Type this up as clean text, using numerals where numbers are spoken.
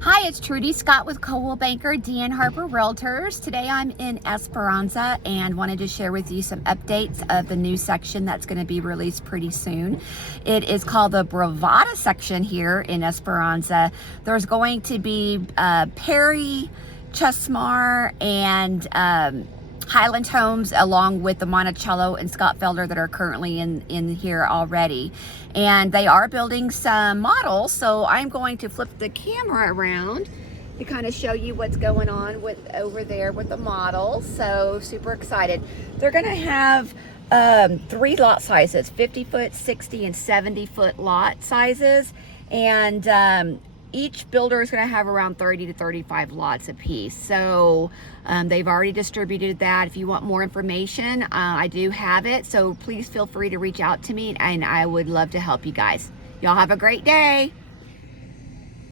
Hi, it's Trudy Scott with Coldwell Banker D.N. Harper Realtors. Today I'm in Esperanza and wanted to share with you some updates of the new section that's going to be released pretty soon. It is called the Bravada section here in Esperanza. There's going to be Perry, Chesmar, and Highland Homes, along with the Monticello and Scott Felder that are currently in here already. And they are building some models, so I'm going to flip the camera around to kind of show you what's going on with over there with the models. So super excited. They're gonna have 3 lot sizes, 50-foot, 60 and 70-foot lot sizes, and each builder is going to have around 30 to 35 lots a piece. So they've already distributed that. If you want more information, I do have it. So please feel free to reach out to me and I would love to help you guys. Y'all have a great day.